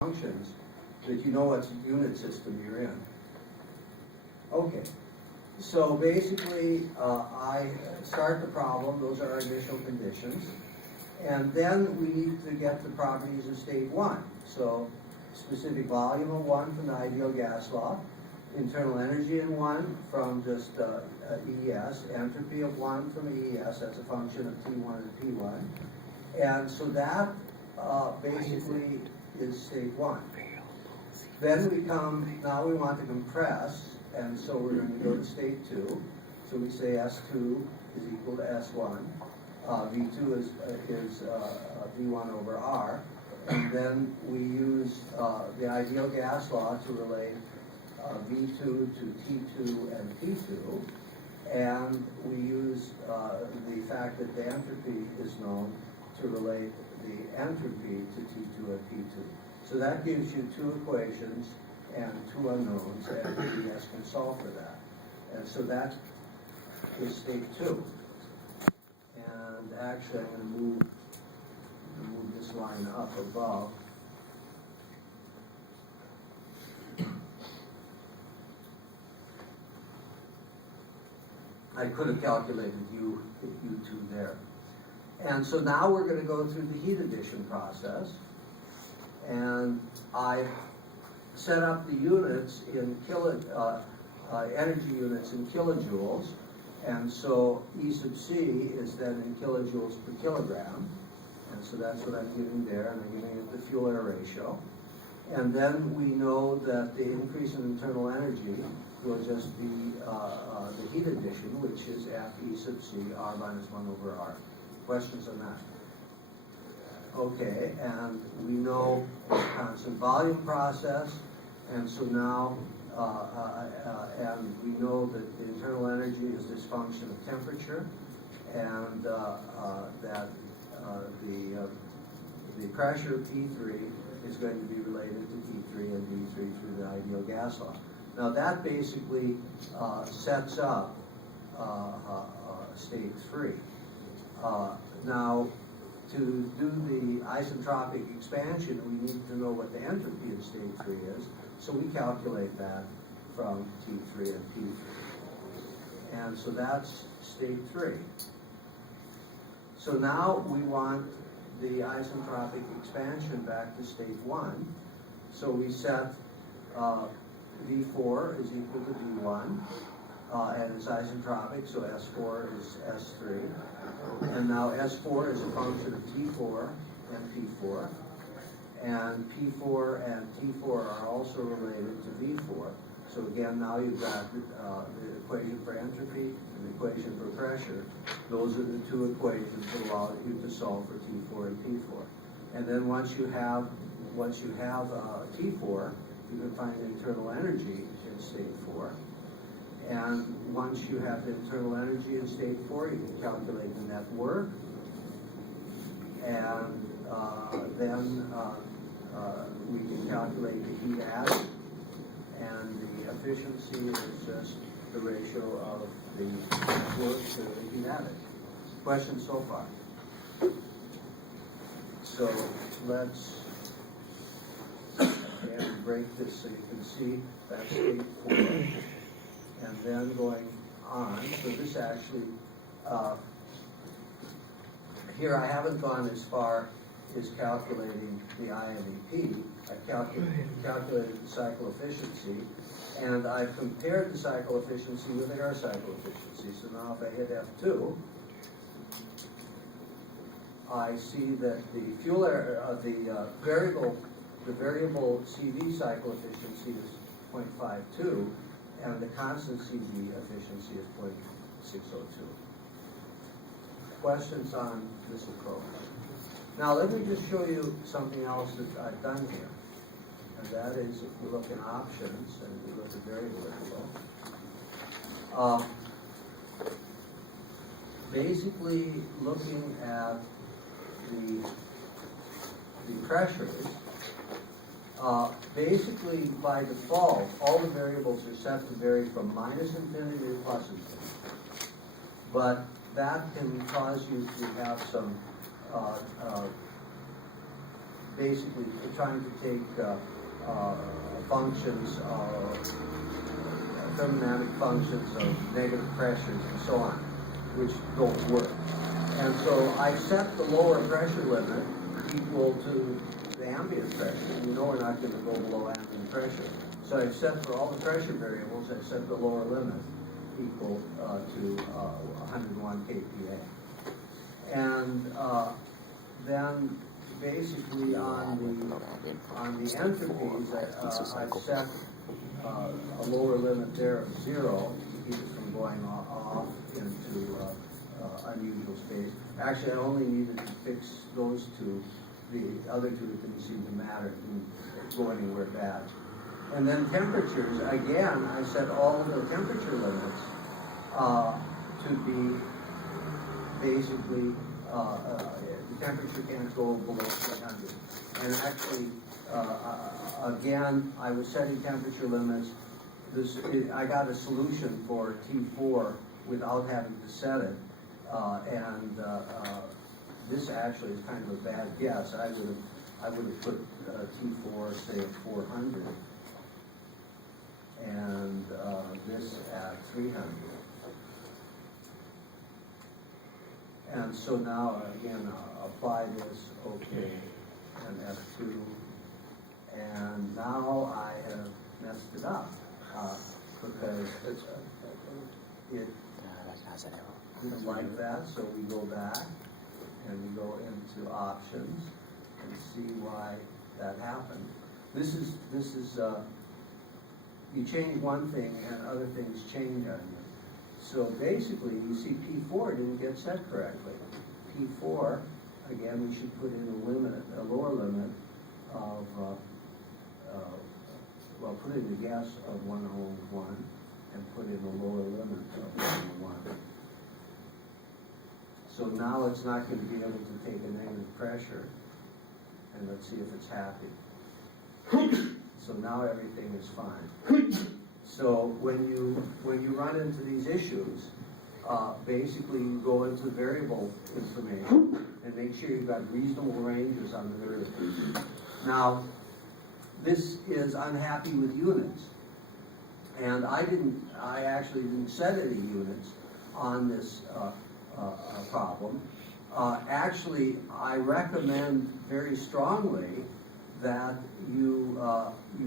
functions, that you know what unit system you're in. Okay, so basically I start the problem, those are our initial conditions, and then we need to get the properties of state 1. So specific volume of 1 from the ideal gas law, internal energy in 1 from just EES, entropy of 1 from EES, that's a function of T1 and P1. And so that basically is state 1. Then we come, now we want to compress, and so we're going to go to state 2. So we say S2 is equal to S1. V2 is V1 over R. And then we use the ideal gas law to relate V2 to T2 and P2. And we use the fact that the entropy is known to relate the entropy to T2 and P2. So that gives you 2 equations and 2 unknowns, and EES can solve for that. And so that is state 2. And actually, I'm going to move this line up above. I could have calculated U2 there. And so now we're going to go through the heat addition process. And I set up the units in energy units in kilojoules. And so E sub C is then in kilojoules per kilogram. And so that's what I'm giving there, and I'm giving it the fuel-air ratio. And then we know that the increase in internal energy will just be the heat addition, which is F E sub C, R minus 1 over R. Questions on that? Okay, and we know it's a constant volume process, and so now, and we know that the internal energy is this function of temperature, and that the pressure of P3 is going to be related to P3 and V3 through the ideal gas law. Now that basically sets up state 3. Now, to do the isentropic expansion, we need to know what the entropy of state 3 is, so we calculate that from T3 and P3. And so that's state 3. So now we want the isentropic expansion back to state 1. So we set V4 is equal to V1, and it's isentropic, so S4 is S3. And now S4 is a function of T4 and P4. And P4 and T4 are also related to V4. So again, now you've got the equation for entropy and the equation for pressure. Those are the 2 equations that allow you to solve for T4 and P4. And then once you have T4, you can find the internal energy in state 4. And once you have the internal energy in state 4, you can calculate the net work. And then we can calculate the heat added. And the efficiency is just the ratio of the net work to the heat added. Questions so far? So let's break this so you can see that's state 4. And then going on, so this actually, here I haven't gone as far as calculating the INEP. I calculated the cycle efficiency, and I've compared the cycle efficiency with the air cycle efficiency. So now if I hit F2, I see that the fuel air, the variable CV cycle efficiency is 0.52, and the constant CV efficiency is 0.602. Questions on this approach? Now let me just show you something else that I've done here. And that is, if we look in options and we look at variable inflow, basically looking at the pressures, basically by default, all the variables are set to vary from minus infinity to plus infinity. But that can cause you to have some basically trying to take functions of thermodynamic functions of negative pressures and so on, which don't work. And so I set the lower pressure limit equal to the ambient pressure. We know we're not going to go below ambient pressure. So I've set for all the pressure variables, I've set the lower limit equal to 101 kPa. And then basically on the entropes, I've set a lower limit there of 0 to keep it from going off into unusual space. Actually, I only needed to fix those two. The other two didn't seem to matter, didn't go anywhere bad. And then temperatures, again, I set all of the temperature limits to be basically, the temperature can't go below 300. And actually, again, I was setting temperature limits. I got a solution for T4 without having to set it. This actually is kind of a bad guess. I would have put T4, say, at 400, and this at 300. And so now, again, apply this, okay, and F2. And now I have messed it up because it didn't like that, so we go back and we go into options and see why that happened. This is you change one thing and other things change on you. So basically, you see P4 didn't get set correctly. P4, again, we should put in a lower limit of, well, put in a guess of 101 and put in a lower limit of 101. So now it's not going to be able to take a negative pressure, and let's see if it's happy. So now everything is fine. So when you run into these issues, basically you go into variable information and make sure you've got reasonable ranges on the derivatives. Now, this is unhappy with units, and I actually didn't set any units on this problem. Actually, I recommend very strongly that you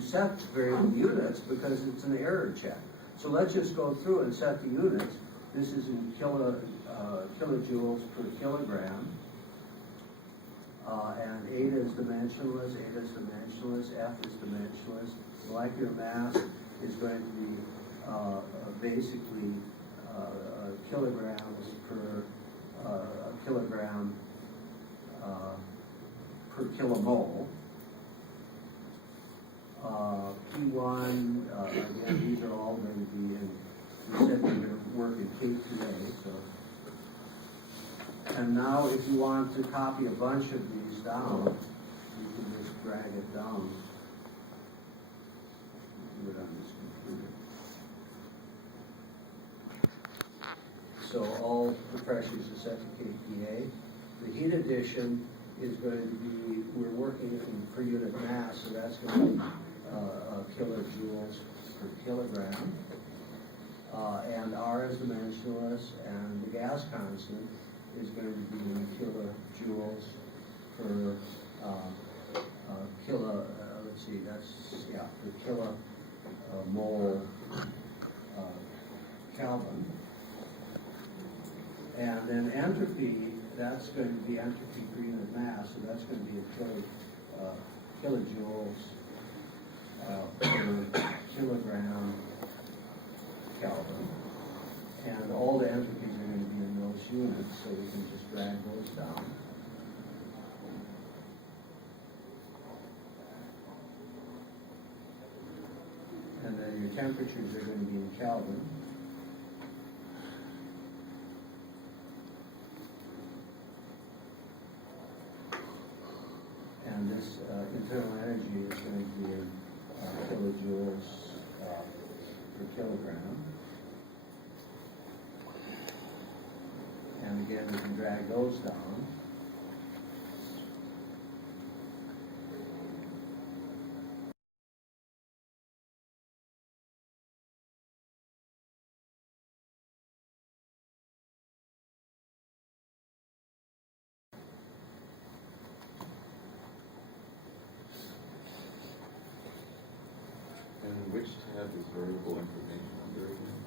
set variable units because it's an error check. So let's just go through and set the units. This is in kilojoules per kilogram. And eta is dimensionless, F is dimensionless. Molecular mass is going to be basically kilograms per kilogram per kilomole. P1, again, these are all going to be in, we said we're going to work in kPa, so. And now if you want to copy a bunch of these down, you can just drag it down. Do it on this computer. So all the pressures are set to kPa. The heat addition is going to be, we're working in per unit mass, so that's going to be kilojoules per kilogram. And R is dimensionless, and the gas constant is going to be in kilojoules per let's see, that's, yeah, per kilomole Kelvin. And then entropy, that's going to be entropy per unit mass, so that's going to be a kilojoules per kilogram Kelvin. And all the entropies are going to be in those units, so we can just drag those down. And then your temperatures are going to be in Kelvin. And this internal energy is going to be in kilojoules per kilogram. And again, we can drag those down. which tab is variable information under again?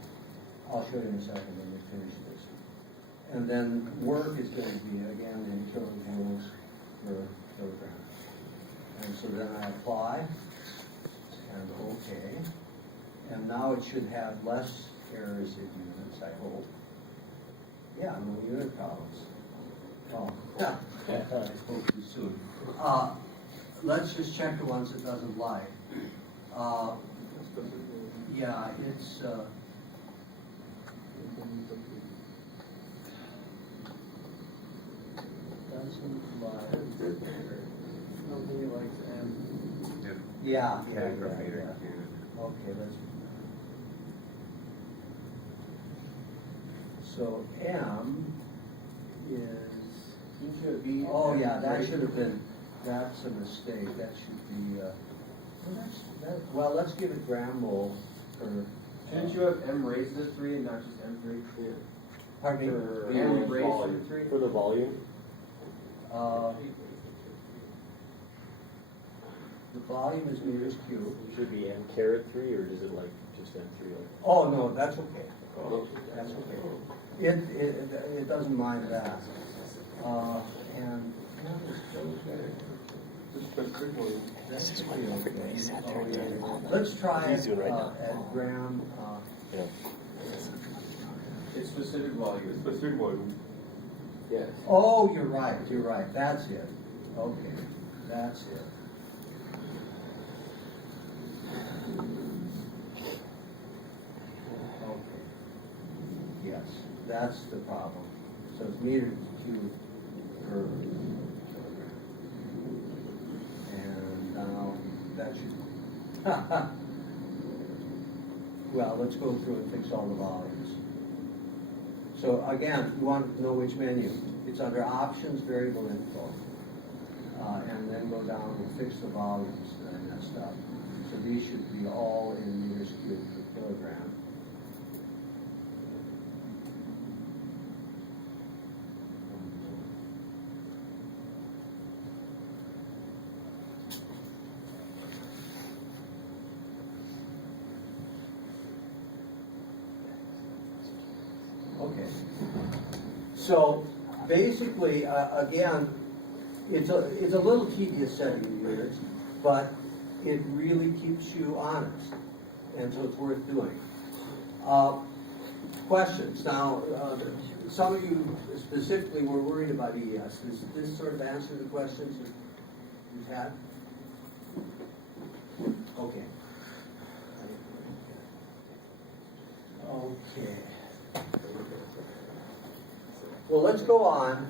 I'll show you in a second when we finish this. And then work is going to be, again, the internal rules for program. And so then I apply, and okay. And now it should have less errors in units, I hope. Yeah, no unit problems. Oh, yeah, I spoke too soon. Let's just check the ones it doesn't like. Yeah, it's, doesn't like. Nobody likes M. Yeah, yeah, Okay, yeah, graphene, yeah. yeah. Okay, let's. So M is, oh yeah, that should have been, that's a mistake, that should be, well, let's give it gram mole for. Shouldn't you have M raised to 3 and not just M3? Pardon me? For M raised to 3? For the volume? The volume is meters cubed. Should be M caret 3, or is it like just M3? Oh, no, that's okay. That's okay. It doesn't mind that. And. This is what he sat there and did. Let's try it at gram. Yeah. It's specific volume. It's specific volume. Yes. Oh, you're right, that's it. Okay, that's it. Okay. Yes, that's the problem. So it's meters cubed per kilogram. And now that should, well, let's go through and fix all the volumes. So again, you want to know which menu. It's under options, variable info. And then go down and fix the volumes that I messed up. So these should be all in meters cubed per kilogram. Okay. So basically, again, it's a little tedious setting of units, but it really keeps you honest, and so it's worth doing. Questions? Now, some of you specifically were worried about EES. Does this sort of answer the questions that you've had? Okay. Okay. Well, let's go on.